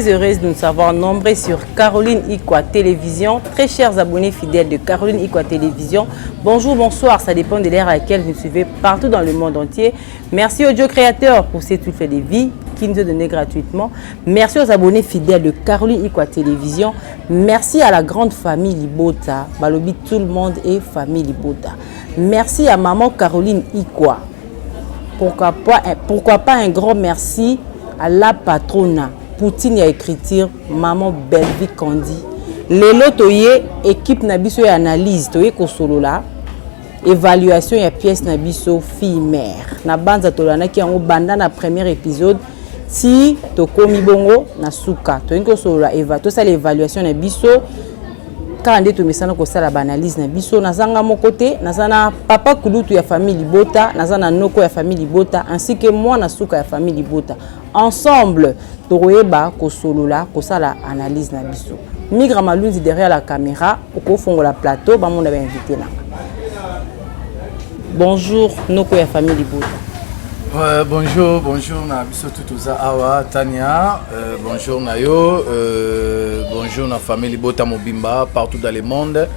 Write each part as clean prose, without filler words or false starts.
très heureuse de nous savoir nombreux sur Caroline Ikwa Télévision. Très chers abonnés fidèles de Caroline Ikwa Télévision, bonjour, bonsoir, ça dépend de l'ère à laquelle vous nous suivez partout dans le monde entier. Merci au Dieu créateur pour ces tout fait de vie qui nous a donné gratuitement. Merci aux abonnés fidèles de Caroline Ikwa Télévision. Merci à la grande famille Libota. Balobi, tout le monde est famille Libota. Merci à maman Caroline Ikwa. Pourquoi pas un grand merci à la patronne Poutine et écriture maman Belvi Kandi. Lelo toye équipe nabiso et analyse toye kosolo la évaluation et pièce nabiso fille mère. Na banza tolana ki en banda na premier épisode si to komi bongo na suka toye kosolo la eva to ça l'évaluation nabiso quand on mesana ko sala analyse na biso nazanga mon côté nazana papa kulutu ya famille Libota nazana noko ya famille Libota ainsi que moi na suka ya famille Libota ensemble toroyeba ko solola ko sala analyse na biso migra malunzi derrière la caméra ko fongo la plateau ba mon invité là. Bonjour noko ya famille Libota. Bonjour, na biso tutuza awa Tania, bonjour Nayo, bonjour na famille Libota Mobimba partout dans le monde.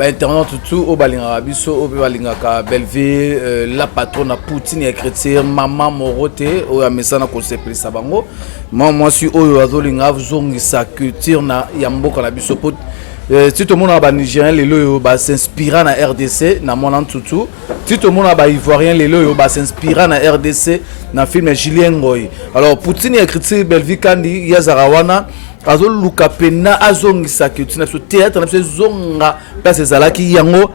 Internet tout au balinga biso au balinga ka Belleville, la patronne Poutine et chrétien maman Morote au amesana ko sepli sabango. Moi suis au azolinga zongi sa culture na yamboka na biso pot. Si tout le monde a Nigérien, les lois s'inspirant na RDC, na mon tout. Si tout le monde a Ivoirien, les lois s'inspirant na RDC, na film Julien Ngoy. Alors Poutine et écrit Belvi Kandi, Yazarawana, Azo Lukapena, Azong Sakutina, ce théâtre, ce zonga, parce que Zalaki Yango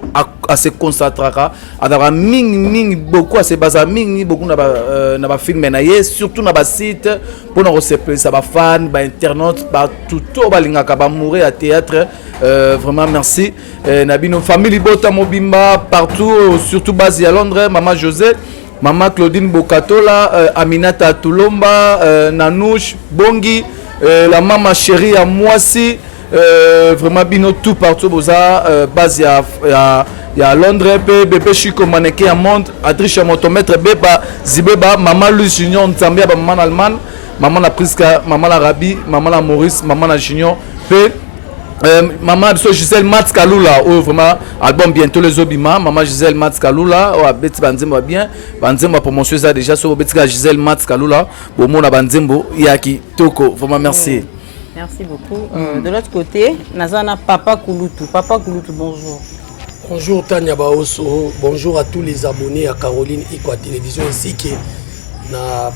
a se concentrera, a ming beaucoup à se baser ming beaucoup na ba film naye, surtout na ba site pour nous recevoir ça ba fan, ba internaute, ba tout balinga ka ba mourir à théâtre. Vraiment merci. Nabino famille Bota Mobimba partout, surtout basé à Londres, maman José, maman Claudine Bokatola, Aminata Tulomba, Nanouche, Bongi, la maman chérie à Moissy, vraiment bino tout partout basé à Londres, bébé Chico mannequin à monde, Adricha motomètre Beba Zibeba, maman Luis Junior Nzambia, maman Allemagne, maman la Priska, maman la Rabi, maman la Maurice, maman la Junior, maman Gisèle Mats Kalula, oh vraiment album bientôt les Obima, maman Gisèle Mats Kalula, oh Betty Banzembo bien, Banzembo promotion ça déjà sur Betty Gisèle Mats Kalula, bon mon Banzembo Yaki Toko, vraiment merci. Merci beaucoup. De l'autre côté, Nazana Papa Kulutu, bonjour. Bonjour Tania Baoso, bonjour à tous les abonnés à Caroline Ikwa Télévision ainsi que na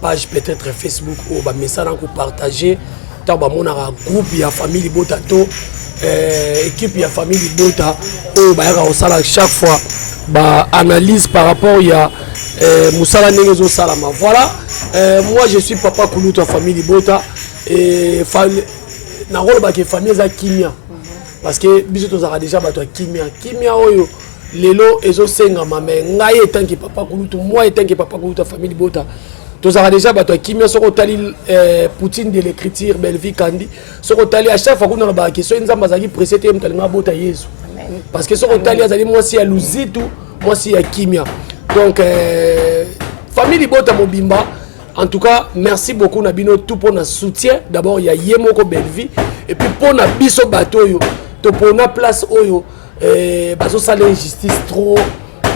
page peut-être Facebook ou ba message qu'on partager. Tant que mon groupe ya famille Libota to équipe ya famille Libota oh bah on chaque fois bah analyse par rapport ya Moussala Nengezo Salama. Voilà, moi je suis papa Kulutu à famille Libota et na rôle ba que famille za kimia parce que biso to za déjà ba to kimia oyo lelo ezo senga mame ngai etant que papa Kulutu moi etant que papa Kulutu à famille Libota. Tous avons déjà battu Kimia sur Poutine de l'écriture Belvi Kandi sur à chaque fois qu'on a la question ils ont bazaki précédé me tellement bota Yesu parce que sur azali moi si à Luzitu moi si à Kimia donc famille Bota Mobimba en tout cas merci beaucoup Nabino tout pour notre soutien d'abord il y a Yemoko Belvi et puis pour na biso batoyo to pour na place oyo bazo sale injustice trop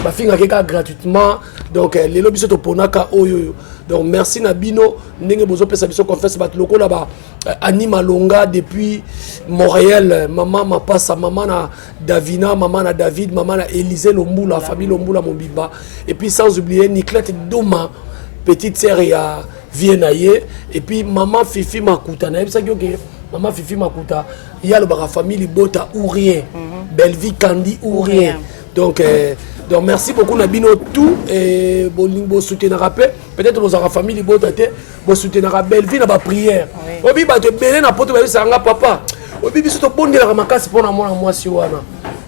ba finga keka gratuitement donc les lobbies sont ponaka oyo donc merci Nabino ndenge bozo pesa biso confesse bat loko là ba Anima Longa depuis Montréal maman Mapassa maman na Davina maman na David maman na Élisée Lombula famille Lombula Mobimba et puis sans oublier Niclette Doma petite sœur ya Viennaye et puis maman Fifi Makuta na ça que maman Fifi Makuta il y a le bara famille Bota ou rien Belvi Kandi ou rien donc merci beaucoup Nabino tout et bon soutenir peut-être nos famille Libota te bon soutenir Belvi na ba prière obi ba te belé na poto ba sanga papa obi biso to bondela makasi pona mona mwasi wana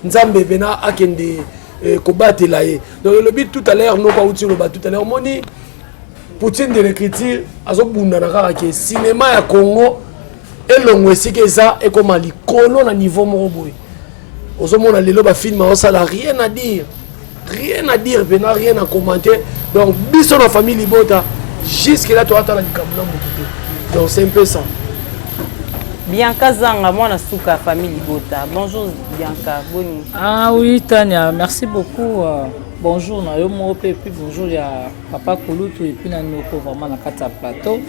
nzambe bena akende ko batela ye donc le but tout à l'heure no pas outil le bat tout à l'heure moni Poutine de l'écriture azo bunda na kaka ke cinéma ya Congo elongwe sikeza e comme likolo na niveau moko boy ozomona lelo ba film ça n'a rien à dire rien à commenter donc biso na famille Libota jusque là tu attends la likambo na moto donc c'est un peu ça Bianca Zanga, moi, Nasuka, famille Libota. Bonjour Bianca, Boni. Ah oui, Tania, merci beaucoup. Bonjour, et puis bonjour, il y a Papa Kouloutou et puis Nanoko, vraiment, dans le plateau.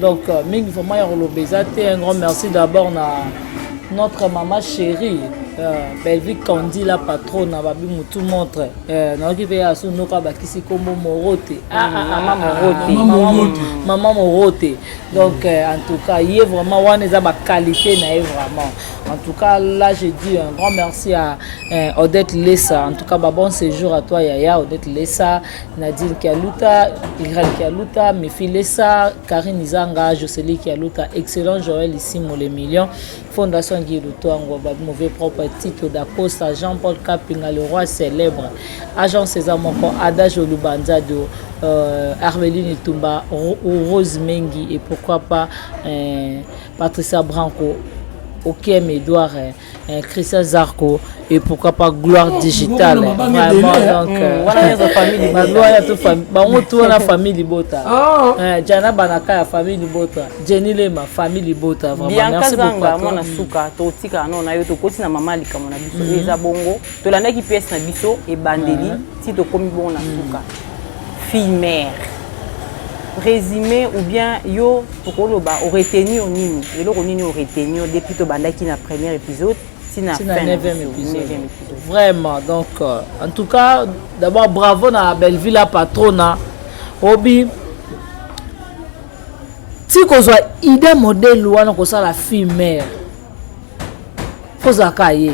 Donc, Ming, vraiment, il y a un grand merci d'abord à notre maman chérie. Belvique Candy, la patronne, Babi Moutou montre. Nous qui à son nom, Bakisi Kombo Morote. Maman Morote. Donc, en tout cas, il y a vraiment une qualité, vraiment. En tout cas, là, je dis un grand merci à Odette Lessa. En tout cas, bon séjour à toi, Yaya, Odette Lessa, Nadine Kialuta, Iral Kialuta, Mefi Lessa, Karine Izanga, Jocely Kialuta, excellent Joël ici, les millions. Fondation Guy Lutoango, mauvais propre titre d'Acosta, Jean-Paul Kapinga, le roi célèbre, Agent César Moko, Adage Olubanzado, Armeline Itumba, Rose Mengi et pourquoi pas Patricia Branco, Okiem Edouard, Christian Zarco et pourquoi pas Gloire Digitale. Vraiment, donc, voilà la famille. La famille Libota. Jana Banaka, la famille Libota. Jenny Lema, famille Libota. Vraiment, merci beaucoup. Bianca Zanga, Suka, Totika, non, na yoto koti na mama lika mona biso. Eza bongo. To la neki pièce na biso et bandeli. Si to komi bon na Suka. Fille mère. Résumé ou bien yo tokoloba au retenu nini et le nini au retenu depuis to bandaki na premier épisode si na fin 9e épisode vraiment donc en tout cas d'abord bravo na Belleville la patrona Obi si kozwa idée modèle wana ko ça la fille mère faut zakaye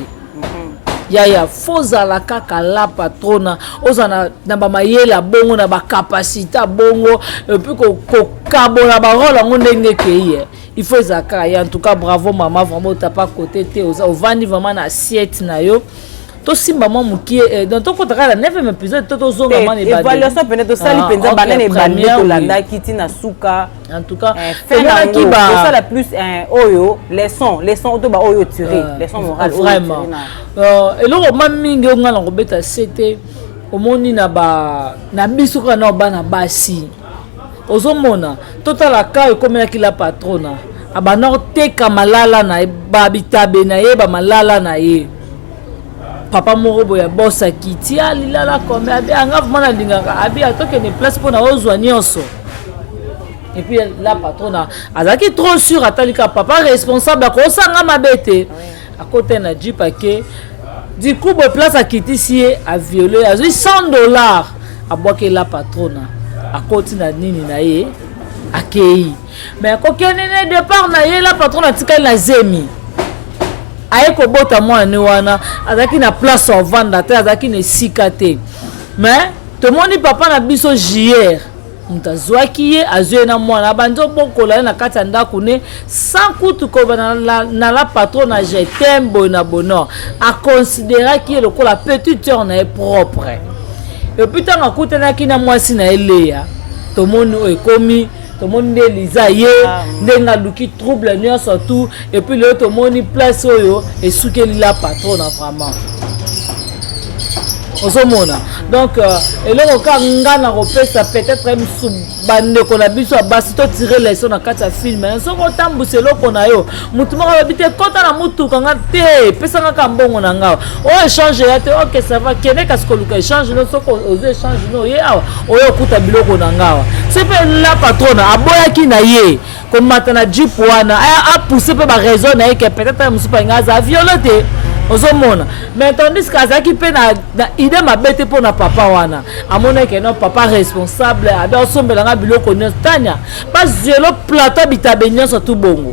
Yaya foza la kaka la patrona ozana na ba mayela bongo na ba capacité bongo et puis ko kabola ba rôle ngondenge keye il faut zaka ya en tout cas bravo maman vraiment t'as pas côté te au vandi vraiment na assiette na yo to simba mwa mukie dans ton côté la 9e épisode to zonga mane ba évaluation peut-être sali penza banane bande to landa kiti na suka en tout cas fait qui ba ça la plus oyo leçon to ba oyo tiré leçon morale vraiment et le roman mingi on ngala ngobeta c'était omoni na ba na biso kana bana basi ozomona totala ka ekomela ki la patrona abana oteka malala na babitabe na ye ba malala na ye papa morobo ya bossa kiti alilala comme abi anga vraiment lingaka abi atoke ne place pour na ozwa nyonso et puis la patrona azaki trop sûr atalika papa responsable ko sanga mabete à côté na dit paquet du coup bo place à kiti si a violé a $100 à boire la patrona à côté na nini na ye akei mais ko kenene départ na ye la patrona tika na zemi aye ko bota mwana wana azaki na place au vendre te azaki ne sikate mais to moni papa na biso JR mutazwaki ye azwe na mwana banzo bokola na kati ndako ne sans kutu ko na la patrona je tembo na bonheur a considérer qui est le la petite heure na propre et puis tant akuta na kina mwasi na eleya to moni o ekomi to moni Elisa ye ndenga luki trouble nyonso surtout et puis le to moni place oyo et soukeli la patrona vraiment osomona donc et le ka ngana repesa peut-être même sous bande ko la biso basi to tirer leçon na kati ya film na soko tambuse loko na yo mutu moko babite kota na mutu kanga te pesa nga mbongo na ngao o échange ya te OK ça va kene kasko luka échange no soko ozo échange no ye awa oyo kuta biloko na ngao c'est pas la patrona aboya ki na ye comme matana jeep wana a pousser pe ba raison na ye que peut-être musupa ngaza violenté ozomona mais tandis qu'azaki pe na idée mabete pour na papa wana amona que non papa responsable abe osombela nga biloko nyonso tanya bazelo plateau bitabe nyonso tout bongo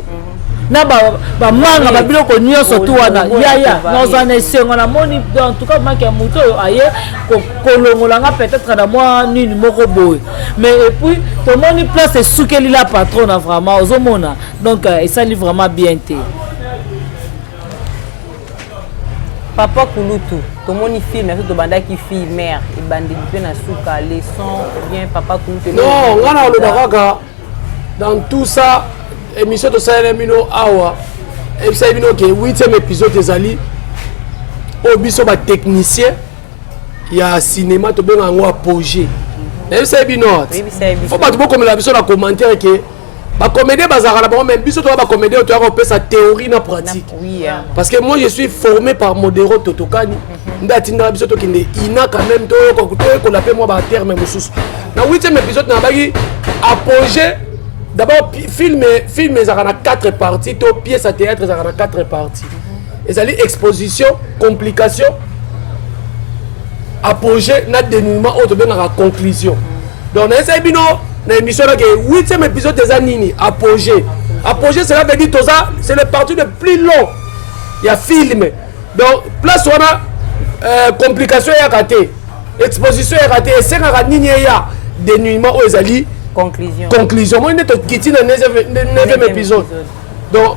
na ba manga ba biloko nyonso tout wana yaya nozana esengo na moni en tout cas manque muto aye kolongola nga peut-être na moi nini moko boy mais et puis to moni place soukeli la patronne vraiment ozomona donc ça livre vraiment bien té Papa Kouloutou, tout le monde film, mais tout le monde qui filme mère, et bandit de na souka, les sons, bien Papa Kouloutou. Non, on a le Baraka dans tout ça, émission de Salemino Awa, et ça est que 8e épisode des Ali, au biso ba technicien, il y a cinéma, tout bien en apogée. Et ça est bien. Faut pas tout comme la vision la commentaire que ba comédien bazara la bon même biso to ba comédien to a sa théorie na pratique. Oui. Parce que moi je suis formé par Modero Totokani. Ndatinda biso to kinde ina quand même to ko la moi ba terme mususu. Na 8e épisode na bagi apogée. D'abord film ça a 4 parties, to pièce à théâtre ça a 4 parties. Et ça dit exposition, complication, apogée, na dénouement autre bien la conclusion. Donc on essaie bino na émission là que 8e épisode des anini apogée. Apogée cela veut dire tout ça, c'est le partie le plus long. Il y a film. Donc place on a complication ya raté, exposition ya raté, et c'est na nini ya dénouement au ezali conclusion. Moi on est quitté dans le 9e épisode. Donc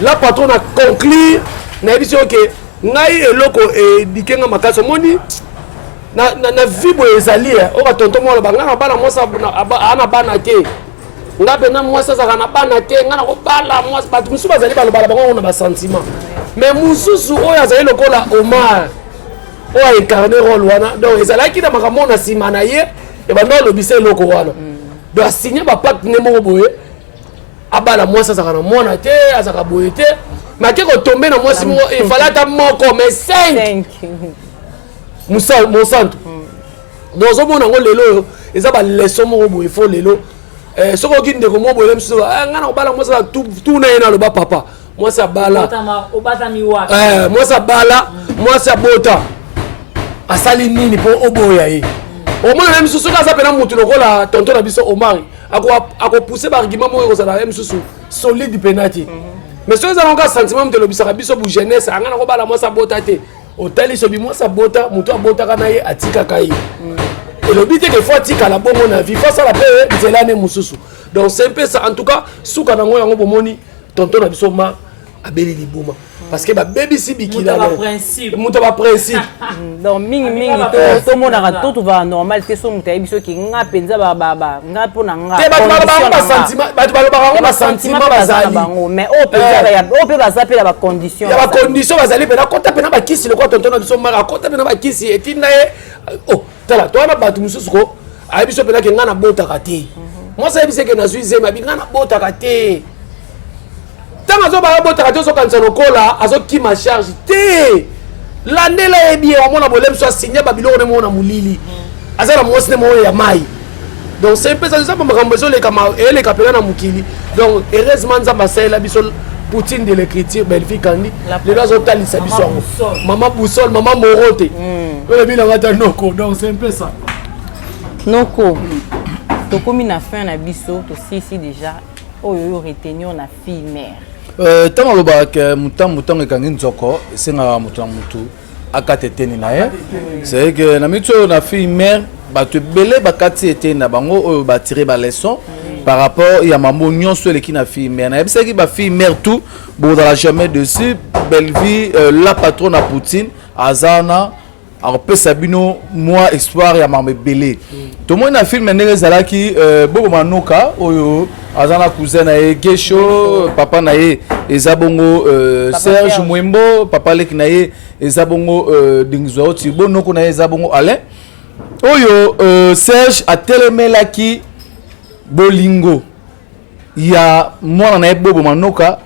là patron a conclu na émission que ngai eloko e dikenga makaso moni na vibo ezali o ba tonton mo ba ngana bana mo sa ana bana te ngabe na mo sa za na bana te ngana ko bala mo ba musu bazali ba bala bango na ba sentiment mais mususu o ya zali lokola Omar o a incarné rôle wana donc ezala ki na makambo na sima na ye e ba no lobise loko wana donc signer ba pacte ne mo boye abala mo sa za na mona te azaka boye te mais qui est tombé dans moi il fallait être mort comme 5 mon centre dans un monde lelo et ça va leçon mo il faut lelo ce qu'on dit de comment boire monsieur ngana bala moi ça tout na le bas papa moi ça bala moi ça bala moi ça bota asali nini pour oboya yi au moins même sous ça pena mutu lokola tonton na biso Omar ako pousser par argument mo ko ça même sous solide penalty. Mais si vous avez un sentiment de l'obisara, vous jeunesse, vous avez un moi ça bota te. Au tali sobi moi ça bota, muto bota kanaye atika kai. Et le but est que faut atika la bonne na vie, face à la paix, c'est l'année mususu. Donc c'est un peu ça. En tout cas, sous kana ngo yango bomoni, tonton na biso ma abeli libuma. Parce que ba baby si bikila. Muto ba principe. Donc mingi to mona tout va normal te so muta biso ki nga penza ba nga pona nga. Te ba sentiment, ba sentiment bazali. Mais o pe ba zape la ba condition. Ya ba condition bazali pe na kota pe na ba kisi le ko tonton na biso mara kota pe na ba kisi etina oh tala to na batu mususu ko a biso pe na ke nga na bota kate. Moi ça bise ke na suize ma bi nga na bota kate. Tant que vous avez un traité sur Kanzanokola, vous avez ma charge. L'année là est bien, on a problème soit signé Babylone et mon amoulili. Azala moi c'est mon yamai. Donc c'est un peu ça pour me rembourser les camarades et les capitaines à Mukili. Donc heureusement ça m'a fait la bison Poutine de l'écriture Belfi Kandi. Les gars ont tali ça bison. Maman Boussole, maman Morote. On a mis la rata Noko. Donc c'est un peu ça. Noko. To comme une fin na biso to si déjà. Oh yo retenir na fille mère. Tant que le mutam et kangin zoko, c'est un mutam mutu akateteni nae. C'est que na mito na fille mère, ba te belé ba kati était na bango ba tirer ba leçon par rapport il y a maman nyon sur les qui na fille mère. Na c'est qui ba fille mère tout, bon dans jamais dessus, belle vie la patronne à Poutine, Azana. Alors peu sabino moi histoire ya maman belé. Tout le monde a film nene zalaki bobo manoka oyo azana cousin na Gesho papa na ye ezabongo Serge Mwembo papa lek na ye ezabongo dingzo tibo noko na ye ezabongo Alain oyo Serge a telemelaki bolingo ya mwana na ye bobo manoka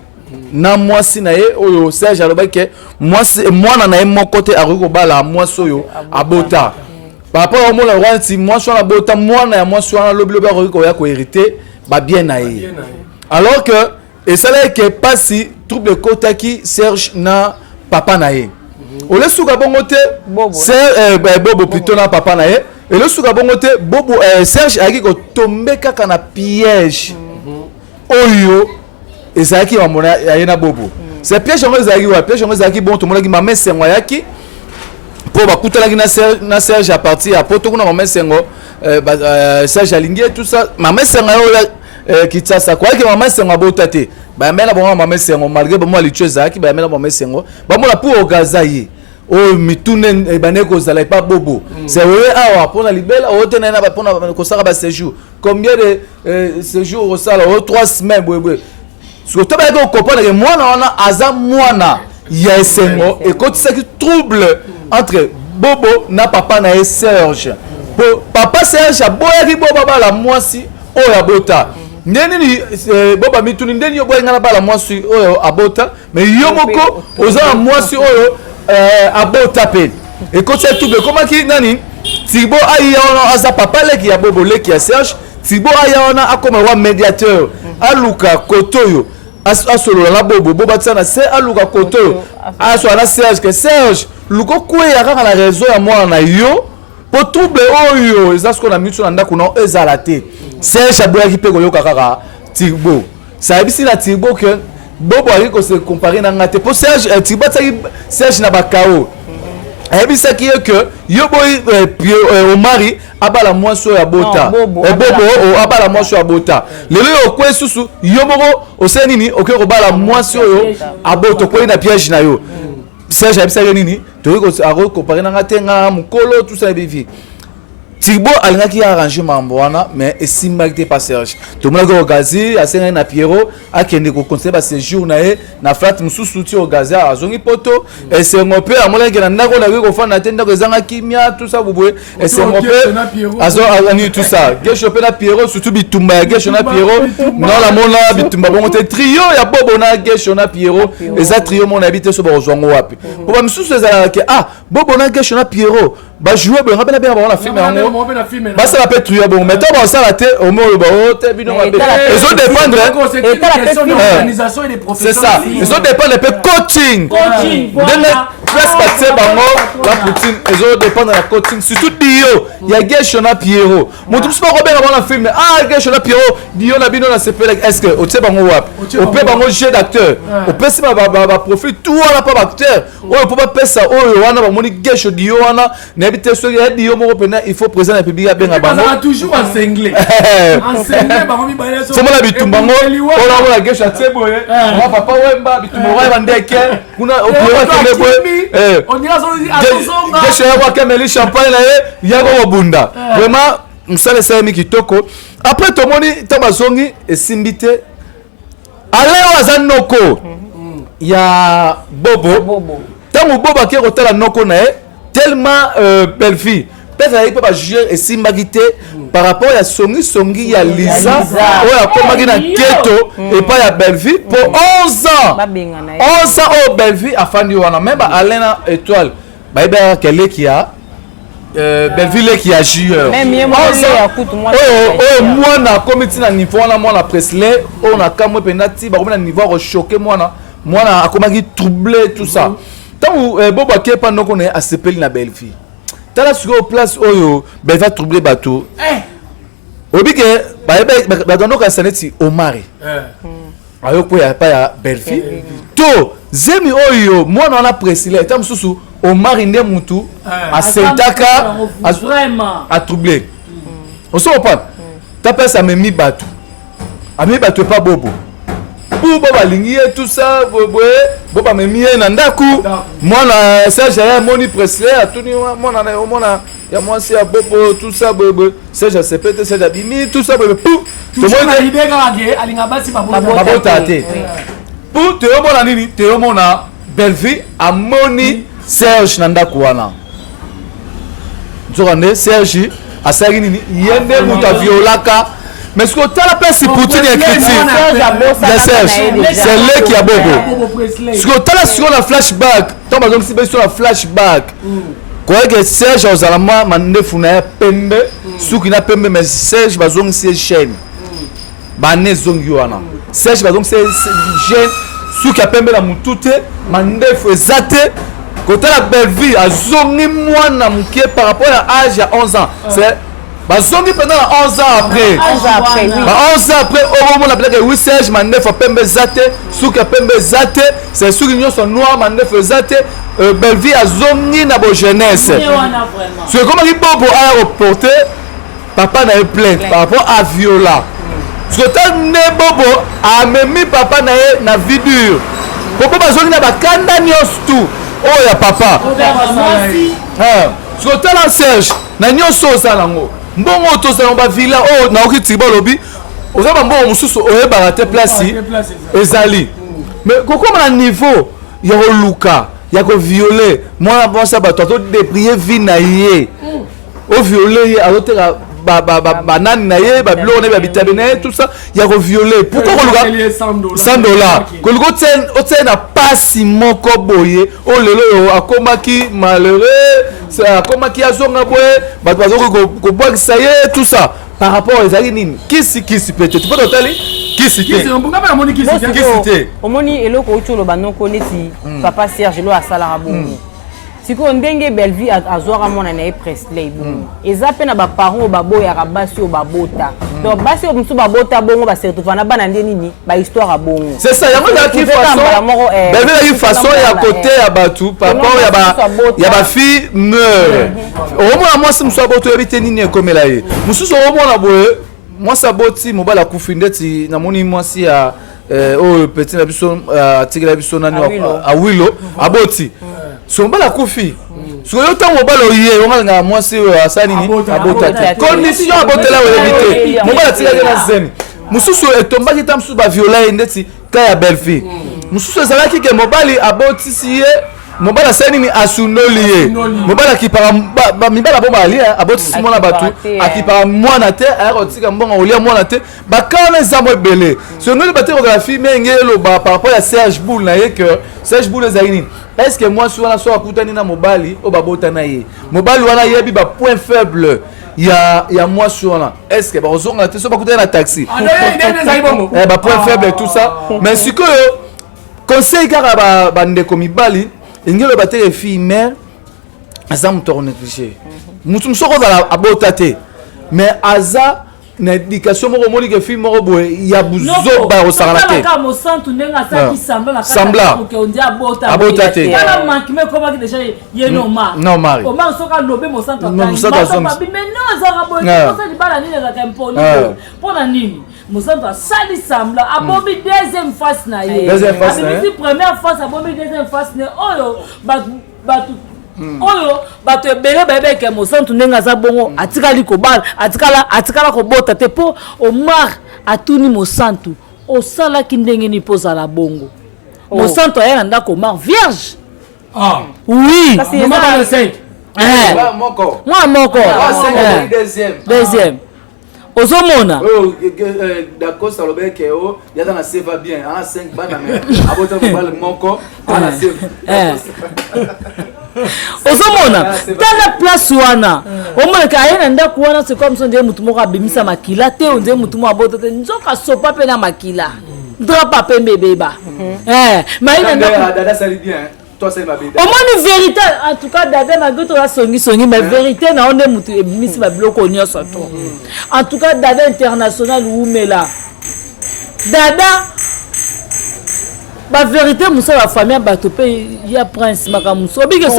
na mwasi na ye oyo Serge alobaki mwasi mwana na ye moko te ariko bala mwasi oyo abota par rapport au mona ranti mwasi na bota mwana ya mwasi na lobi ariko ya ko hériter ba bien na ye alors que et ça là que pasi trouble kotaki Serge na papa na ye ole suka bongo te Serge bobo plutôt na papa na ye et le suka bongo te bobo Serge ariko tomber kaka na piège oyo et ça qui va mona yana bobo c'est piège on ezaki wa piège on ezaki bon to mona ki mama sengo yaki pour ba kutala na Serge à partir à poto kuna mama sengo Serge alingi tout ça mama sengo qui tsa ça quoi que mama sengo botate ba mela bon mama sengo malgré bon moi li tueza ki ba mela mama sengo ba mona pour ogazaye o mitune ebaneko zala pas bobo c'est vrai awa pona libela o tena na ba pona ko saka ba séjour combien de séjours au sala o 3 semaines bwe ce que tu as comprendre que moi on aza mwana ya sengo et quand ça qui trouble entre bobo na papa na Serge papa Serge a boya ki bobo ba la mwasi o ya bota ndeni boba mituni ndeni yo boy ngana bala mwasi oyo abota mais yo moko oza mwasi oyo abota pe et quand c'est tout comment qui nani Thibaut aya ona aza papa leki ya bobo leki ya Serge Thibaut aya ona akoma wa médiateur aluka kotoyo asolo la bobo boba tsana c'est aluka kotoyo aso na Serge que Serge luko kwe ya kaka na réseau ya mwana na yo po trouble oyo ezas ko na mitu na ndako na ezalate Serge aboyaki pe koyoka kaka Thibaut ça ebisi na Thibaut que bobo ari ko se comparer na ngate po Serge Thibaut tsaki Serge na bakao ebisa ki que yo boy Omari abala mwaso ya bota bobo abala mwaso ya bota lelo yo kwe susu yo moko osenini okero bala mwaso yo abota ko na piège na yo Serge ebisa nini to ko comparer na ngate nga mukolo tout ça bivi Thibaut alingaki arranger mambo wana mais esimbaki pas Serge to mona ko gazi asenga na Pierrot akende ko conseiller ba séjour na ye na flat mususu ti o gazi azongi poto et c'est mon père amona ke na ndako na ko fana tenda ko zanga kimia tout ça bouboué et c'est mon père azo ani tout ça gesho pe na Pierrot surtout bitumba ya gesho na Pierrot non la mona bitumba bon te trio ya bobo na gesho na Pierrot eza trio mon habité so ba zongo wapi po ba mususu ezala ke bobo na gesho na Pierrot ba jouer ben rappela bien ba na film yango bah ça va pas être bon mais toi ça va être au moins te bino va ils ont dépendre l'organisation et des professeurs c'est ça ils ont dépendre un peu coaching place passer bango la poutine ils ont dépendre la coaching surtout Dio il y a Geshona Pierrot mon tout pas Robert avant la film Geshona Pierrot Dio na bino na CPL est-ce que au tse bango wap au peut bango jeu d'acteur au peut c'est ba profil tout on a pas acteur on peut pas faire ça oh wana ba moni Gesho Dio wana na bité so ya Dio mo pena il faut présenter public ya benga bango toujours enseigné bango mi bale so c'est moi la bitumbango on la Gesho tseboye moi papa wemba bitumbo wa bandeke kuna au on dira son Gesho ya kwa kemeli champagne na ye ya ko bunda vraiment msale sami kitoko après to moni tabazongi esimbite aleo azanoko ya bobo tango bobo ke kotala noko na ye tellement belle fille peut-être il peut pas juger esimbagité par rapport à songi ya Lisa ou à komaki na keto et pas ya belle fille pour 11 ans 11 ans au belle fille afandi wana même Alena étoile ba iba kele qui a Belleville qui a joueur moi na comité na niveau na moi na Presley on a kamwe penati ba na niveau choqué moi na akomaki troublé tout ça tant bobo kepa noko na asepeli na Belleville tala sur place oyo ba va troubler bateau obike ba dondo ka saneti Omari ayo ko ya pa ya Belleville to zemi oyo moi na Presley tant susu Omar inde mutu asentaka vraiment a troublé on se reprend ta pèse a mis batou pas bobo pour boba lingi tout ça boba memi na ndaku moi na Serge ya moni Presley atuni moi na ya moi c'est bobo tout ça bobo Serge se pète Serge bimi tout ça bobo tout le monde idée ngage alinga basi babota te pour te mona nini te mona Belleville a moni Serge nandaku wana nzokande Serge asaki nini yende mutu violaka mais ce que tala pesi poutine écriture de Serge c'est le qui a bobo ce que tala sur la flashback tant bazong si sur la flashback quoi que Serge ozalama mandefu na pembe suki na pembe mais Serge bazong si chaîne bane zongi wana Serge bazong si jeune suki pembe na mutute mandefu ezate côté la Belleville a zongi mwana muke par rapport à l'âge à 11 ans c'est ba zongi pendant 11 ans après 11 ans après au moment la blague oui Serge manef pembe zate souka pembe zate c'est souki nyo son noir manef zate Belleville a zongi na bo jeunesse c'est comment il bobo a reporté papa na plainte par rapport à Viola ce que tant ne bobo a même papa na vie dure bobo ba zongi na ba kanda nyos tout oh ya papa so tala Serge na nyonso osalango mbongo tosala ba villa oh na okiti bolobi ozaba mbongo mususu oyeba te place ezali mais kokoma na niveau ya oluka ya ko violer moi bon ça ba to déprier vie na ye o violer ye alotera banani na ye ba biloko na bitabe na tout ça ya ko violer pourquoi koluka $100 koluka otien na pasi moko boye o lelo akomaki malheureux akomaki azonga boye bato bazoko ko bwakisa ye tout ça par rapport ezali nini kisi peut-être tu peux totali kisi te omoni eloko otolo banoko neti papa Serge lo asala bongo siko ndenge Belleville azwaka mona na Presley bongo eza pe na ba parents baboya rabasi o babota donc basi o musu babota bongo ba certificat na bana ndeni ni ba histoire bongo c'est ça yango la ki façon Belleville la façon ya côté ya batu papa ya ba fille meurt au moins moi musu aboto yebite nini ekomela ye musu au moins boye moi saboti mobala kufindeti na moni moi si ya petit na biso tigela biso nani awilo aboti so mbala kufi so yo tango balo ye onga moi si asani ni abota condition abotela webite mobala tigela na zeni mususu etombaki tamsu ba viola ndeti ka ya Belleville mususu ezalaki ke mobali aboti si ye mobala seni ni asunoli ye mobala ki para mibala bomba ali aboti simona batu akipara mwana te arotika mbonga olia mwana te bakana zamo belé so ngoli batéographie mengelo ba par rapport à Serge Boul na ye que Serge Boul ezalini est-ce que moi souvent so akutani na mobali o babota na ye mobali wana yebi ba point faible ya moi souvent est-ce que ba ozonga te so bakutani na taxi ba point faible tout ça mais sikoyo conseil kaka ba ndeko mibali ingelo batele fille mère aza muto négligé mutu msoko za abota te mais aza na éducation moko moli ke fille moko boye ya buzo ba osala te ka mo santu nenga sa ki sambla ko ke ondia abota te kala mankime ko ba ki déjà ye no mari o ma soka lobe mo santu mais non za raboye ko sa di bala ni za temponi pona nini Mosanto a sali sambla abomi deuxième face na ye abimisi première face abomi deuxième face na oyo batu ebele bayebe ke Mosanto ndenge aza bongo atikali kobala atikala kobota te po Omar atuni Mosanto osalaki ndenge ni pozala bongo Mosanto aya na ndako Omar vierge oui moko deuxième Ozomona d'accord ça le bec il y a dans la save va bien en 5 bana mais abota bal moko ana save Ozomona tala place wana omona ka yena ndako wana c'est comme ça ndé mutu moko abimisa makila te ondé mutu mo abota te nzoka sopa pe na makila drapa pe mbebeba mais yena ndako dada ça bien toi c'est ma bébé au moins vérité en tout cas dada na goto la songi mais vérité na onde mutu ebimisi ba biloko nyonso to en tout cas dada international Oumela dada ba vérité muso la famille bato pe ya prince makamuso bige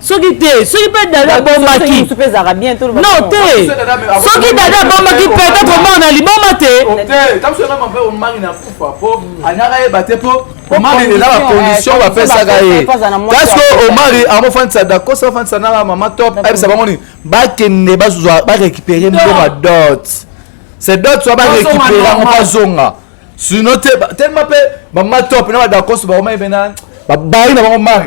soki te soki pe dada bomaki muso pe zara bien tout le monde non te soki dada bomaki peut-être comment on a liboma te comme ça on peut on mari na kufa po anyaka e baté po Omar est là la condition va faire ça gailler parce que Omar a mon fan ça d'accord ça fan ça na maman top et ça va moni ba kende ba récupérer mbonga dot c'est dot soit ba récupérer on pas zonga sinon tellement pe maman top na d'accord ça ba Omar bena ba ba ina ba Omar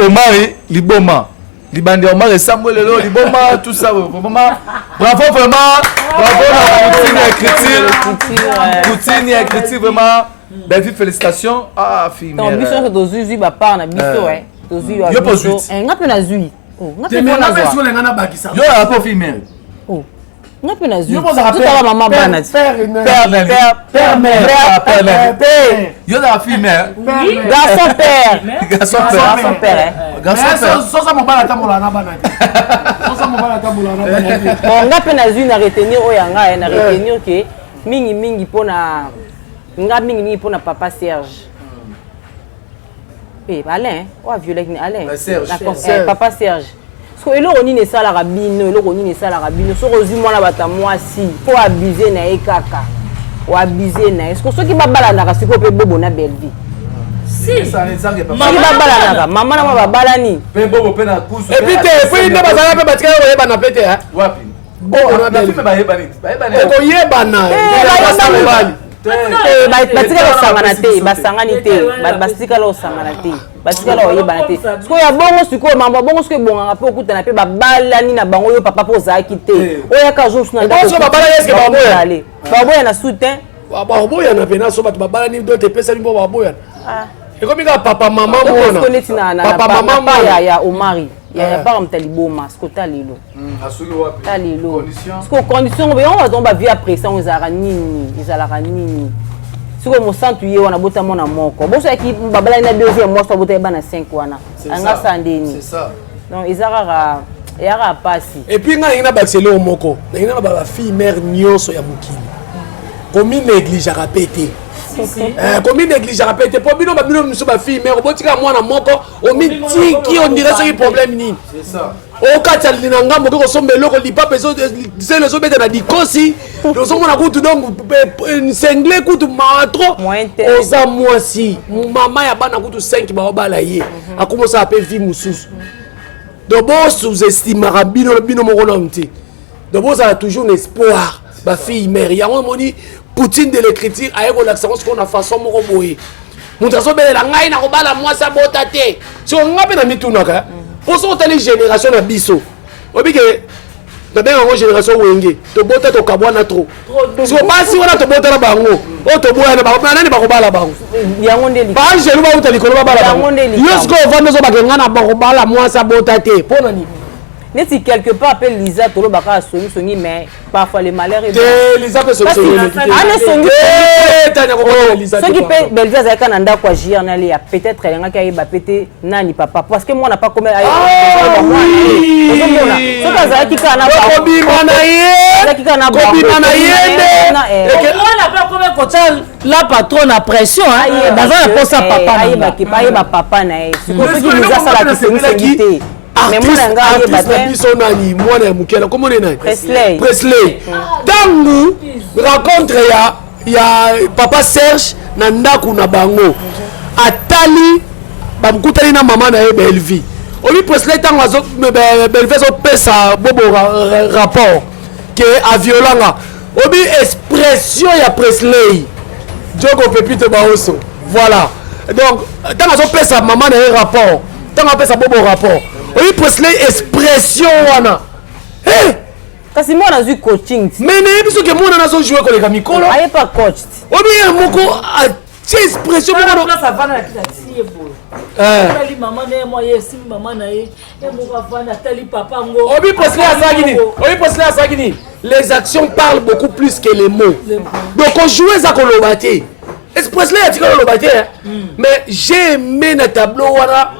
Omar liboma Libandi Omar et Samuel Lelo, Liboma, tout ça, vraiment. Bravo, vraiment. Bravo, Poutine et écriture, vraiment. Belle vie, félicitations. Ah, fille. Ton but, c'est de Zuzi, ma part, na biso, ouais. Zuzi, yo pas Zuzi. Nga pe na Zuzi. Oh, nga pe na Zuzi. Yo, a pas fille mère. Oh. Nga pe na Zuzi. Yo, ça rappelle maman bana. Père. Yo, la fille mère. Garçon père. Garçon père. Sosa mobala tambola na bana. Sosa mobala tambola na bana. Bon, nga pe na Zuzi na retenir oyanga, na retenir que mingi pona nga mingi pona papa Serge. Alain, on violé Alain. Papa Serge. So eloko nini sala rabino, eloko nini sala rabino. So rozi mwana bata mwasi, po abuser na ekaka. O abuser na. Est-ce que ceux qui babala na kasiko pe bobo na Belleville? Si. Maman babala na, maman na babala ni. Pe bobo pe na kusu. Et puis te, ne bazala pe batika o yeba na pete ha. Wapi? Bon, on a bien fait ba yeba ni. Ba yeba ni. Ko yeba na. batikala osangana te basangani te batikala osangana te batikala oyebana te sikoyo ya bongo sikoyo mambo ya bongo sikoyo ebongaka mpe okutana mpe babalani na bango oyo papa mpo ozalaki te oyaka jour su na baboya na soutien baboyana mpe naso bato babalani dote epesami mpo baboyana ekomi kaka papa mama mwana papa mama ya omari ya para mtaliboma siko ta lelo ta lelo siko condition on va tomber vie après ça ezalaka nini siko mosantu ye wana bota mona moko boso yaki babala na deuxième mois so bota bana 5 wana anga sandeni c'est ça donc ezalaka yara pasi et puis nga ngina bakiselo moko ngina ba fille mère nyonso ya mukili komi négligeaka pété komi négligeaka pété po bino ba bino muso ba fille mère obotika mwana moko omitiki on dirait ce problème nini c'est ça okatya lina ngambo ko sombe loko lipa peso c'est zo beta na dikosi zo mona kutu donc single kutu matro oza mwasi mama ya bana kutu 5 ba obala ye akomosa ape vie mususu donc bon sous-estimera bino moko na mti donc bon ça a toujours un espoir ba fille mère yango moni Poutine de l'écriture aye ko l'accent ce qu'on a façon moko boye mutu azobelela ngai na kobala mwasi abota te so ngape na mitunaka pour ça telle génération na biso obike na benga ngo génération wenge to bota to kabwana trop so basi wana to bota na bango o to boya na bango nani bakobala bango yango ndeli ba jelu ba utali kolo bala bango yosko vando zo bakenga na bakobala mwasi abota te pona ni neti quelque part appelle Lisa tolo baka songi mais parfois les malheurs et Lisa peut songi ana songi tanya ko Lisa ce qui peut Belvia zaka na ndako kwa journal ya peut-être elle ngaka yeba pété nani papa parce que moi n'a pas comme aïe so ka zaki kana ba kobi mana yende on n'a pas comme kotal la patronne à pression hein dans un poste papa ayeba papa na ye ce qui nous a ça la songi mais artiste biso nani mwana ya mukela comment nani Presley tangu rencontre ya papa Serge na ndaku na bango atali bamkutali na mama na ye Belvi obi Presley tangu azo Belvi zo pesa bobo rapport que a violanga obi expression ya Presley Diogo Pepito Baoso voilà donc tangu azo pesa mama na ye rapport tangu pesa bobo rapport oui, Presley expression wana. Eh! Kasi moi na zu coaching. Mais ne biso ke mona na zo jouer ko le kamikolo. Aye pas coach. Obi moko a expression moko na ça va na tie bo. Tali maman na moi yesi maman na ye. E moko avana tali papa ngo. Obi Presley asagini. Obi Presley asagini. Les actions parlent beaucoup plus que les mots. Donc on joue ça ko lobate. Presley a dit ko lobate. Mais j'ai aimé na tableau wana.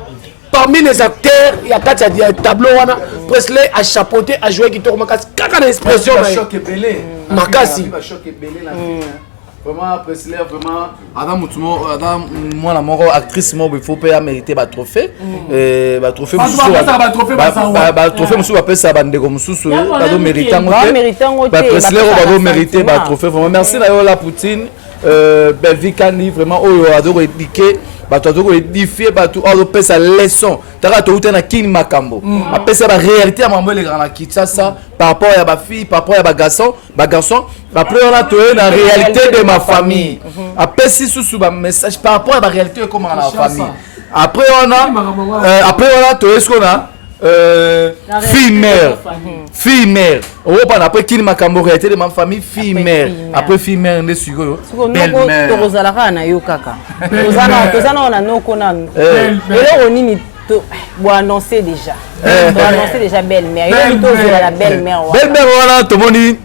Parmi les acteurs, il y a 4 tableaux. Presley a chapeauté, a joué qui tourne Makasi. Quelle est l'expression Makasi. Vraiment, Presley, vraiment, Adam, moi, la mort actrice, il faut pas mériter le trophée. Le trophée, monsieur, appelle ça Bandego Moussous, Bado méritant. Presley, Bado mériter le trophée. Merci, la Poutine. Belvi Kani, vraiment, on adore éduquer. Bato adoko édifier bato alo pesa leçon taka to utana kini makambo apesa ba réalité ya mambo le grand Kinshasa par rapport à ba fille par rapport à ba garçon après on a trouvé la réalité de ma famille apesi sous ba message par rapport à la réalité comment la famille après on a trouvé ce qu'on a fille mère après kini makambo réalité de ma famille fille mère après fille mère nde sikoyo belle mère tozalaka na yo kaka tozana na noko na elo nini to bo annoncer déjà belle mère yo to la belle mère wana tomoni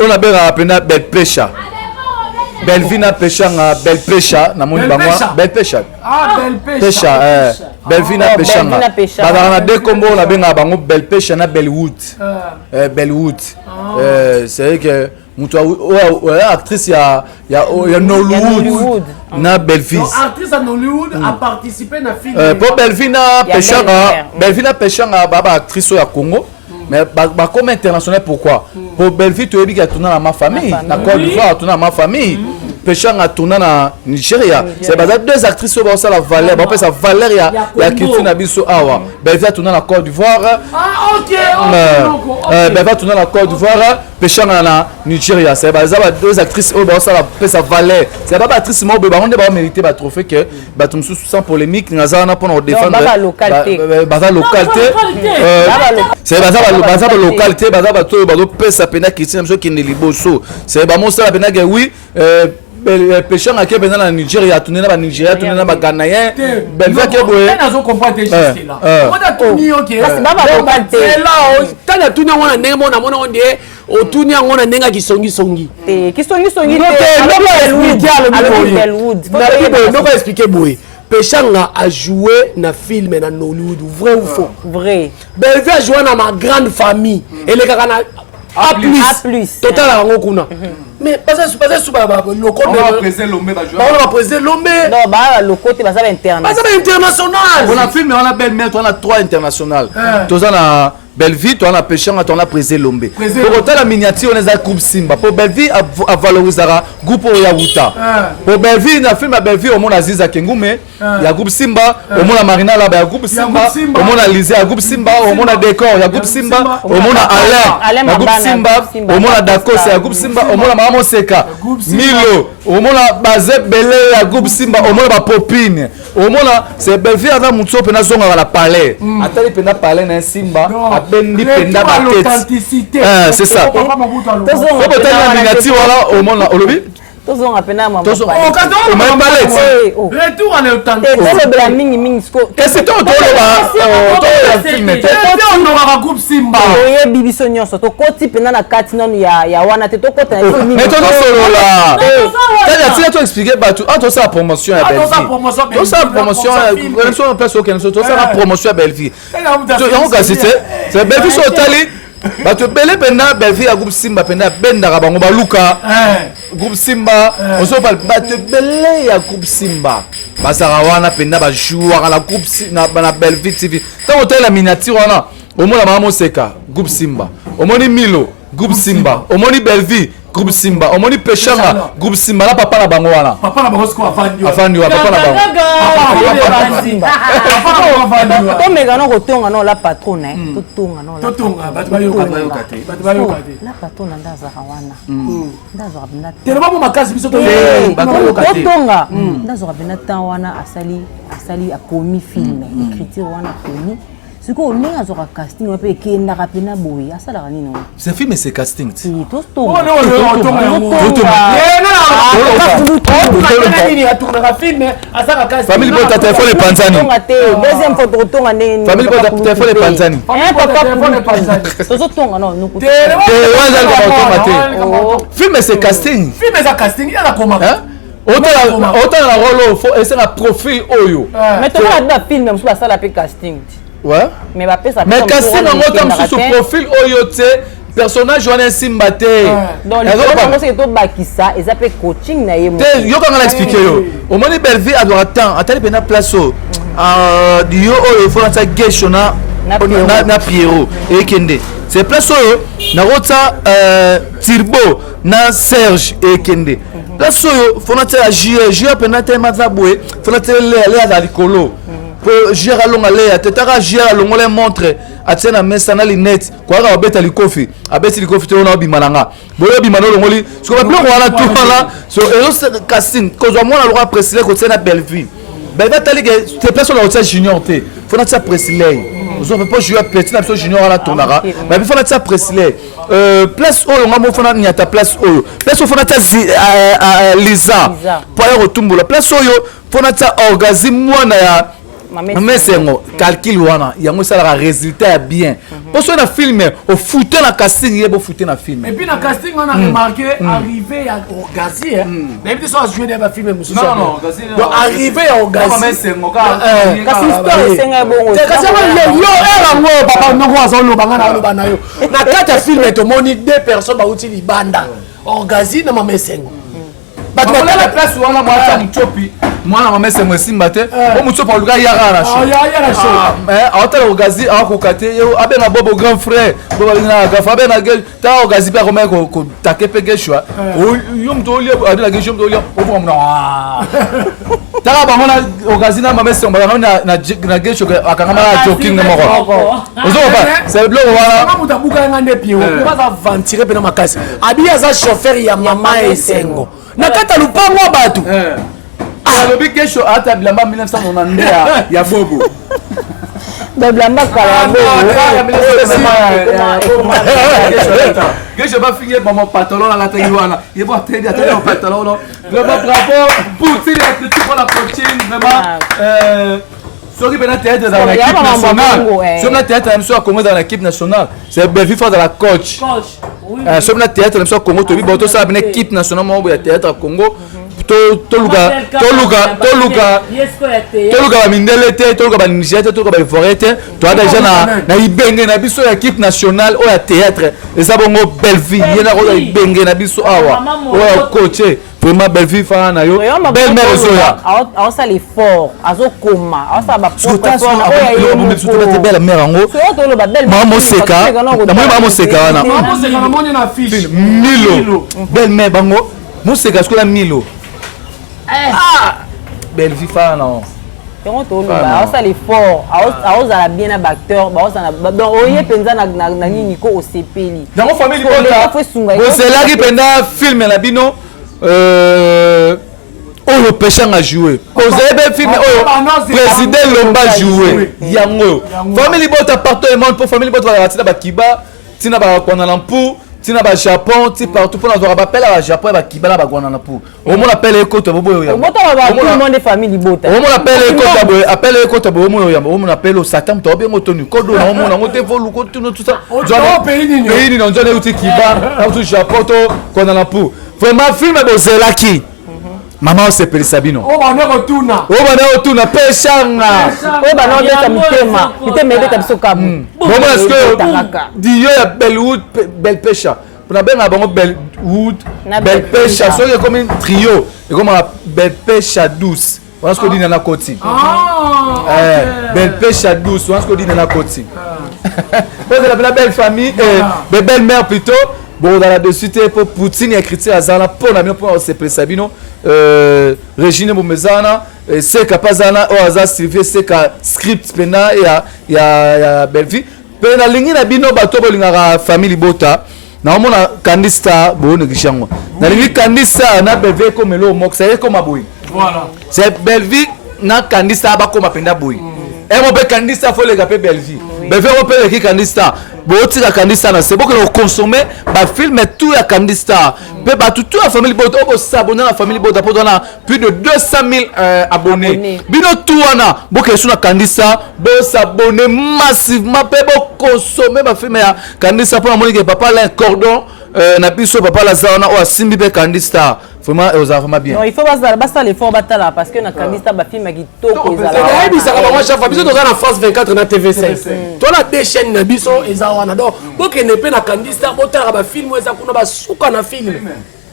on a bien appelé belle pécha Belvina Pechanga, belle pécha, na moni bangwa, belle pécha. Ah, belle pécha. Belvina Pechanga. Badana de combo la benga bango belle pécha na Bellwood. Bellwood. C'est vrai que mutu actrice ya Nollywood na Belvis. Actrice à Nollywood a participé na film. Pour Belvina Pechanga baba actrice ya Congo. Mais comme international pourquoi pour Belvi tu es bien tourner dans ma famille na Côte d'Ivoire tourner dans ma famille Péchang a tourné na Nigeria. C'est bazar deux actrices au ça la valeur, après ça valeur il y a culture na biso awa. Ben va tourner la Côte d'Ivoire. Ah OK. Ben va tourner la Côte d'Ivoire, Péchang na Nigeria. C'est bazar deux actrices au ça la ça valeur. C'est pas actrice mo be ba on va mériter ba trophée que ba tum sans polémique na pour défendre la localité. Bazar localité. C'est bazar localité, bazar ba to ba do pesa pena Christian monsieur qui ne liboso. C'est ba mon ça pena que oui Péchant à Québec dans la Nigeria, tourner dans la Nigeria, tourner dans la Ghanaïen, Belva qui est beau. On comprend tes gestes là. On a tourné OK. C'est pas ma localité. C'est là, t'as la tourné on a nenga mona on dit au tourner on a nenga qui songi. Qui songi. Non pas expliquer boy. Péchanga a joué dans film dans Hollywood, vrai ou faux? Vrai. Belva a joué dans ma grande famille et les gars A+. Total à Ngokuna. Mais pas ça le côté. On va présenter l'homme. On va présenter l'homme. Non, bah le côté bah ça va international. Pas ça international. On a filmé, on a belle-mère, on a 3 internationales. Tous on a Belleville, on a Péchanga, on a présé l'homme. Pour autant la miniature on a groupe Simba. Pour Belleville à valorisera groupe Oyawuta. Pour Belleville, on a filmé à Belleville au monde Aziza Kengume, il y a groupe Simba, au monde Marina là, il y a groupe Simba, au monde Alizé, il y a groupe Simba, au monde Décor, il y a groupe Simba, au monde Alain, il y a groupe Simba, au monde Dakos, il y a groupe Simba, au monde Maman Seka, Milo, au monde Bazep Belé, il y a groupe Simba, au monde Popine, au monde c'est Belleville avant Moutso pena zonga à la palais. Attendez pena palais na Simba. Bendi penda ba l'authenticité. C'est ça. Faut peut-être la miniature voilà au monde au lobby. Tozo ngapena mama. Tozo. Oh quand on m'a parlé. Retour en authenticité. C'est le blaming mingi sko. Qu'est-ce que tu as filmé? On aura groupe Simba. Oye bibi sonyo so to koti pena na kati non ya wana te to kota na mais tozo solo là. Tu as expliqué bah tu as ça promotion à Belleville. Tout ça promotion on place aucun tout ça promotion à Belleville. On va citer c'est Belleville sur Tali. Bah tu belé penda Belleville à groupe Simba penda benda rabango baluka. Groupe Simba on se parle bah tu belé à groupe Simba. Bah Sarawana penda ba jouer à la groupe na Belleville TV. Tant hôtel la miniature wana au moins la maman Seka groupe Simba. Au moins Milo groupe Simba. Au moins Belleville groupe Simba. Au moins Péchanga groupe Simba là papa la bango wana. Papa la bango quoi afandi wa papa la bango. To mega no kotonga no la patronne to tonga no la. To tonga bat bayo kate. La patronne ndaza hawana. Ndaza kabina. Tellement mo makasi biso to tonga. Ndaza kabina tan wana asali a commis film écriture wana commis. Ce qu'on a sur un casting, on peut qu'il n'a pas pena boy. À ça la ranine. C'est film mais c'est casting. Si tout oh non famille bota téléphone les panzani. Deuxième photo tonga nene. Famille bota téléphone les panzani. Tout tonga non nous. Film mais c'est casting. Film mais c'est casting, il y a la comment. Autant la rôle faut essayer un profil oyo. Mais tu as un film même sur ça la casting. Ouais. Mais va ça. Mais casting en mode sur profil oyo tu personnage wana Simba te. Donc les gens c'est to bakisa et ça peut coaching na yemo. Yo quand on l'expliquer yo. Au moins Belleville a droit temps, attendez pena place yo oyo faut ça geshona na Pierrot et Kende. C'est place oyo na rota Tirbo na Serge et Kende. Place oyo faut na ta JJ pena te mazabwe, faut na te le à likolo. Pour gérer longa le tetara gérer longa le montre atena mesa na linette kwa ga obeta likofi abeti likofi to na bimalanga boyo bimano longoli so ba bloko wana tout là so et casting cause moi la loi préciser ko tsena Belleville Belleville tali que te personne au junior te faut na tsa préciser on peut pas jouer petit na junior à la tonara mais il faut na tsa préciser place oyo ngamo faut na nyata place oyo place faut na tsa Lisa pour aller retumbola place oyo faut na tsa orgasme mwana ya mais c'est un calcul wana yango ça la résultat bien parce que na film au fouter la casting il est fouter na film et puis na casting on a remarqué arrivé à Orgazi même si ça jouer dans film monsieur non donc arrivé à Orgazi mais c'est mon cas casting story c'est un bon c'est kasi yo era ngo papa ndoko azo bangana lo banayo na kata film to moni deux personnes ba uti libanda Orgazi na mamesengo bato la place wana mwana mchopi mwana mamese mwesimba te o mchopi oluka yaka na show ya show mais aotala ogazi akokate yo abenga bobo grand frère bobo abenga gafa abenga gel ta ogazi pe akoma ko take pe geshwa yo mto oli adela gesho mto oli o mna ta ba mona ogazi na mamese mba na gesho akangama joking moko ozo ba c'est blo wana kama mutabuka ngande pio ko za ventire pe na makasi abia za chauffeur ya mama esengo na kata lupango batu alobi kesho ata bilamba 1990 ya bobo bilamba kala ya bobo kesho ba finir mon pantalon la tête wana il va tenir mon pantalon non vraiment bravo pour tirer la critique pour la coaching vraiment soki bena théâtre dans l'équipe nationale soki na théâtre na miso Congo dans l'équipe nationale c'est Belvi face à la coach soki na théâtre na miso Congo tobi boto ça bena équipe nationale mo ya théâtre Congo toluka mindele te toluka ba Niger te toluka ba Ivoire te to déjà na ibenge na biso ya équipe nationale o ya théâtre eza bongo Belvi yena ko ibenge na biso awa o ya coach vraiment Belvi fa na yo belle mère zoya a ça l'effort azo koma a ça ba propre belle mère ngo maman seka na maman seka wana maman seka na moni na fiche Milo belle mère bango museka skola Milo belle vie fa non a ça l'effort a ozala bien na acteur ba ozala donc oye penza na nini ko osepeli dans famille bota c'est là qui penda film na bino oyo péchant a joué ozebe film oyo président Lomba joué yango famille bota partout le monde pour famille bota ba tina ba kiba tina ba Kuala Lumpur tina ba Japon ti partout pour na rappel à Japon ba kiba na ba Kuala Lumpur au monde appelle écoute bobo yo tout le monde famille bota au monde appelle écoute bobo mo yo au monde appelle au Satan to bien motonu kodo na mo na ngote volu ko tout ça pays ni non jone uti kiba na tout Japon to Kuala Lumpur vraiment film de Zelaki maman s'appelle Sabino o bana otuna peshanga o bana obeta mutema ebeta biso kabu bon est-ce que dio ya Belwood belle pêcha pour benga bango Belwood belle pêcha so que comme un trio et comme belle pêcha douce on ce que dit na koti belle pêcha douce on ce que dit na koti c'est la belle famille et belle mère plutôt. Bon, dans la dessus, pour Poutine écrit à Zana, pour la mienne, pour se Sabino, Régine Boumezana, c'est Kapazana, Oaza Sylvie, c'est script pena et à Belvi. Pena lingi na bino bato bolinga famille Bota. Na mona Kandista, bon ngishango. Na lingi Kandista na Belvi comme le mok, c'est comme aboui. Voilà. C'est Belvi na Kandista ba comme penda boui. Et mon père Kandista faut les gaper Belvi. Belvi on peut les Kandista. Boti la Kandista c'est beaucoup de consommer ba film tout la Kandista pe ba toute la famille Bota on s'abonner à la famille Bota pour donner plus de 200 000 abonnés bino tout wana beaucoup sur la Kandista bo s'abonner massivement pe bo consommer ba film ya Kandista pour montrer que papa là un cordon na biso papa la zana o asimbi pe Kandista vraiment vraiment bien non il faut basta l'effort batala parce que na Kandista ba film qui toko ezala et puis ça va moi chaque fois biso dans France 24 na TV5 toi la deux chaînes na biso wana donc bokende pe na Kandista botala ba film eza kuna basuka na film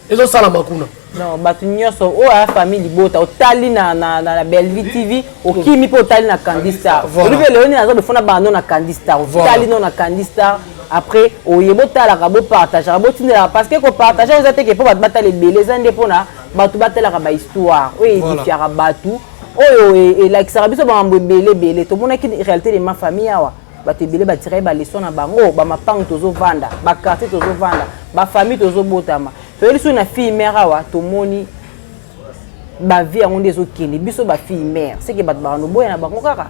ezo sala makuna non batu nyonso o a famille Bota otali na Belvi TV okimi pe otali na Kandista olive leoni nazo befona bando na Kandista otali no na Kandista après oyebo tala ka bo partager bo tinela parce que ko partager vous êtes que pour batala belé zande pona batu batala ka ba histoire o edifiara batu oyo e like ça biso ba mambo belé to mona ki réalité de ma famille awa bato ebele batire ba leçon na bango ba mapango tozo vanda ba quartier tozo vanda ba famille tozo botama to eliso na fille mère awa to moni ba vie yango ndezo kende biso ba fille mère c'est que bato ba no boya na bango kaka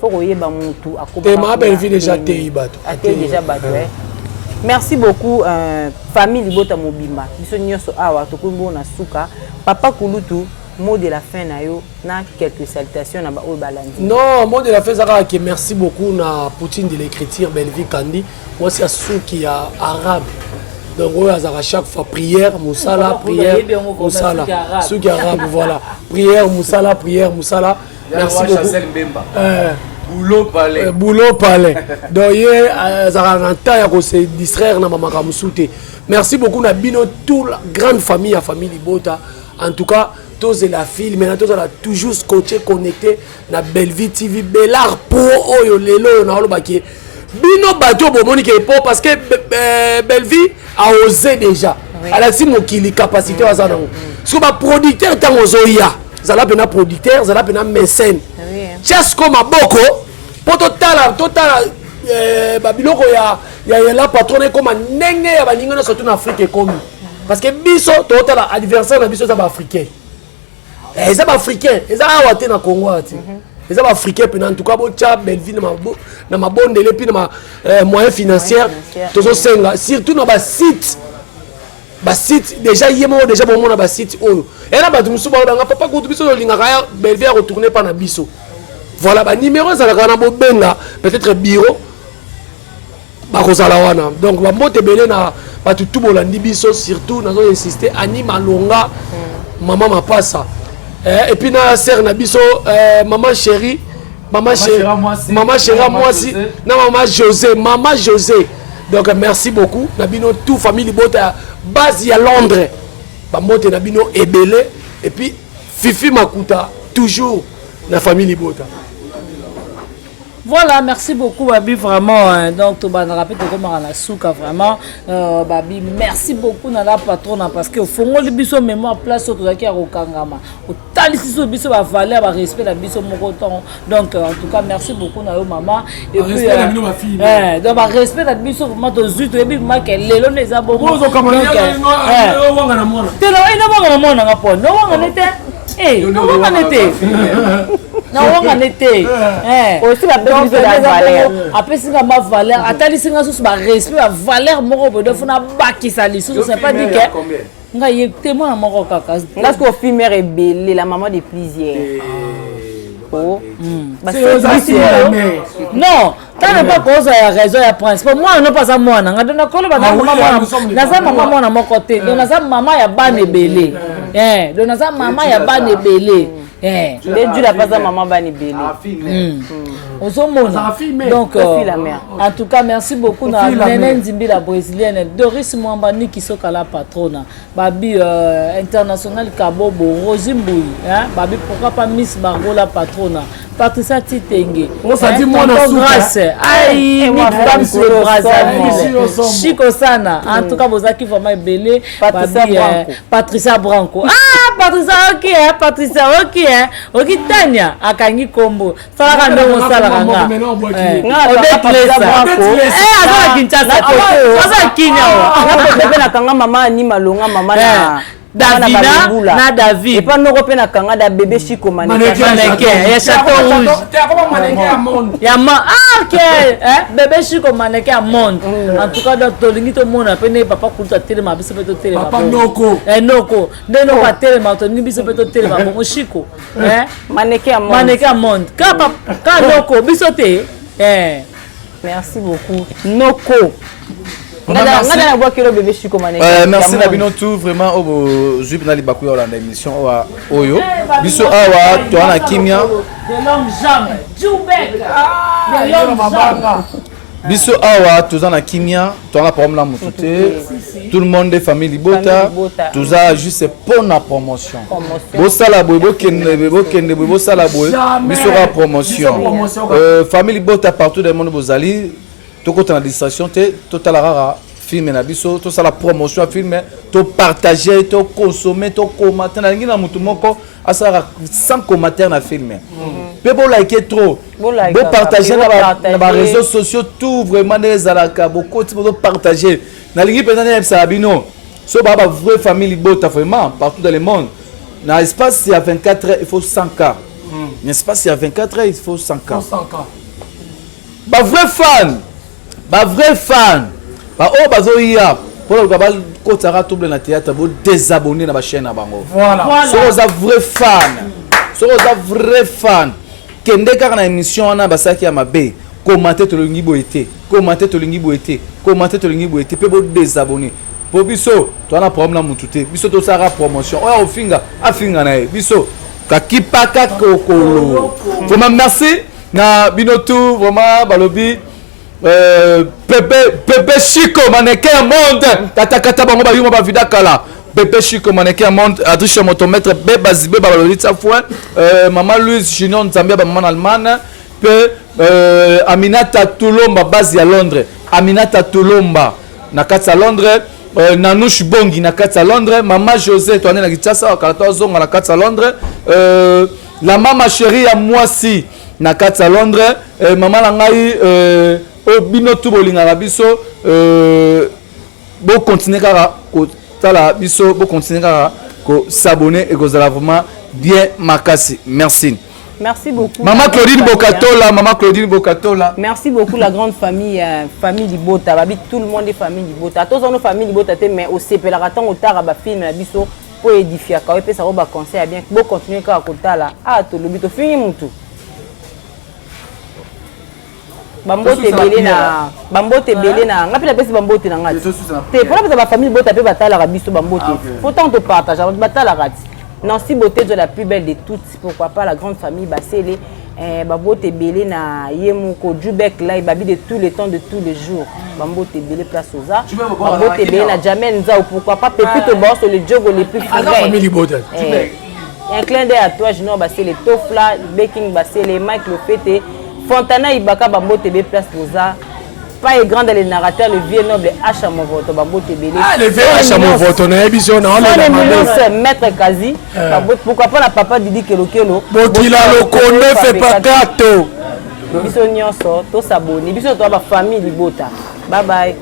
faut koyeba mutu akoba te ma belle vie déjà te bato déjà bato merci beaucoup famille Bota Mobimba biso nyonso awa to kombo na suka papa Kulutu mot de la fin na yo na quelques salutations na ba o balandi non mot de la fin zaka que merci beaucoup na Poutine de l'écriture Belvi Kandi moi c'est sou qui a arabe donc on a chaque fois prière musala prière musala sou qui arabe voilà prière musala merci beaucoup boulot palais donc hier zaka na temps ya ko se distraire na mama kamusute merci beaucoup na bino toute la grande famille à famille Bota en tout cas tous la file maintenant tous a toujours scotché connecté na Belleville TV Bellard pour oyo lelo na olobaki bino bato bomoni ke po parce que Belleville a osé déjà ala si mokili capacité wa zanango so ba producteur tango zoya zala pena producteur zala pena mécène Chesco maboko po totala babiloko ya la patronne comme ndenge ya baninga na surtout en Afrique comme parce que biso totala adversaire na biso za ba africain eza ba africain eza awa te na Congo ati eza ba africain pena en tout cas bo cha Belleville na mabondele puis na moyen financier tozo senga surtout na ba site déjà yemo déjà bon na ba site oyo et na ba dumusu ba nga papa ko biso linga kaya Belleville retourner pas na biso voilà ba numéro za la kana bo benga peut-être bureau bakozala wana donc bamote belé na batu tout bolandi biso surtout nazo insister ani malonga maman mapasa et puis na sœur na biso maman chérie maman chérie moi na maman José donc merci beaucoup na bino tout famille bota base ya Londres bamote na bino ebele et puis Fifi Makuta toujours na famille bota. Voilà, merci beaucoup Babi, vraiment. Donc, tu vas nous rappeler comment on a souka vraiment. Babi, merci beaucoup à la patronne parce que au fond, le biso mémoire place au qui a au Kangama. Au talissi au biso va valeur, va respect la biso mon coton. Donc, en tout cas, merci beaucoup à la maman. Et puis, donc, va respect la biso vraiment aux yeux. Et puis, moi, qu'elle est là, les abonnés. Donc, aussi la belle valeur après c'est ma valeur atali singa sous ba respect la valeur moko bodo funa bakisa lisu c'est pas dit que nga yetemo na moko kaka parce que fille mère est belle la maman de plusieurs oh non t'as pas cause ya raison ya principe moi non pas ça moi nga dona kolo ba maman na za maman na moko côté donc na za maman ya bane belé donc na za maman ya bane belé Dieu la pas maman bani belé. Donc en tout cas merci beaucoup na Nene Nzimbi la brésilienne Doris Mwambani qui soka la patronne Babi international Kabobo Rosie Mbouyi Babi pourquoi pas Miss Margot la patronne Patricia Titenge on s'est dit moi na grâce aïe ni femme sur Brazzaville Chico sana en tout cas bozaki vraiment belé Patricia Branco Patricia ok Tania akangi kombo sala ka ndongo sala kanga na kanga mama ni malonga mama na Davina na David et pas no pe na kanga da bébé Chico mannequin ya chateau rouge ya ma ok bébé Chico mannequin monde en tout cas donc tolingi to mona pe ne papa kulta telema biso pe to telema papa noko noko ndeno pa telema to ngi biso pe to telema bon Chico mannequin monde ka noko biso te merci beaucoup noko merci na bino tout vraiment au jupe na libaku ya la émission oyo biso awa to na kimia biso awa toza na kimia to na problème la mutute tout le monde de famille Libota toza juste pour na promotion bosala boy bokende bosala boy biso ra promotion famille Libota partout dans le monde bozali to kota na distraction te total rara film na biso to sala promotion film to partager to consommer to commenter na ngi na mutu moko asara sans commentaire na film pe bo like trop bo partager na ba réseaux sociaux tout vraiment les alaka beaucoup ti bo partager na lingi pena na sabino so ba vraie famille Libota vraiment partout dans le monde na espace il y a 24 heures il faut 100K l'espace il y a 24 heures il faut 100K ba vrai fan ba o bazoya pour le gabal kotara double na théâtre bo désabonner na ba chaîne na bango voilà so za vrai fan kende ka na émission na basaki ya mabe commenter to lingi boité pe bo désabonner po biso to na problème na mutute biso to sara promotion o afinga na biso ka kipaka kokolo vraiment merci na binotu vraiment balobi Pepe Chico mannequin monde kata bango ba yuma ba vida kala Pepe Chico mannequin monte Adriche motomètre Beba Zibé Babalolitsa Fouin maman Louise Junior Nzambia ba maman Allemagne pe Aminata Tulomba base à Londres Aminata Tulomba na kati à Londres Nanouche Bongi na kati à Londres maman José tourné na Kinshasa à 14 ans na kati à Londres la maman chérie à Moissy na kati à Londres maman langai Obino Tubolinga na biso bon continuer kara ko tala biso bon continuer kara ko s'abonner et ko zala vraiment bien makasi. Merci. Merci beaucoup. Maman Claudine Bokatola, maman Claudine Bokatola. Merci beaucoup la grande famille famille Libota. Babi tout le monde est famille Libota. Tous nos familles Libota mais au CP la raton au tara ba film la biso pour édifier ka pe ça ba conseil bien bon continuer kara ko tala to lobito fini mutu. Bambote belé na bambote belé na ngapi la pesi bambote na ngati te pour la ba famille bota pe batala ka biso bambote faut tant te partager batala kati non si beauté de la plus belle de toutes pourquoi pas la grande famille basele bambote belé na yemuko Jubek là babi de tous les temps de tous les jours bambote belé place oza bambote belé na jamais nza pourquoi pas pepito boss le jogo les plus frais famille bota un clin d'œil à toi Junior basele Tofla Baking basele Mike le fête Fontana Ibaka Bambo TB place Rosa. Pas est grand dans les narrateurs, le vieux noble H à mon vote, Bambo TB. Ah, le vieux H à mon vote, on a émission, on a maître Kazi. Pourquoi pas la papa Didi Kelokelo? Bokila le connaît, fait pas gâteau. Biso nyonso, to s'abonner. Biso to ba famille Libota. Bye bye.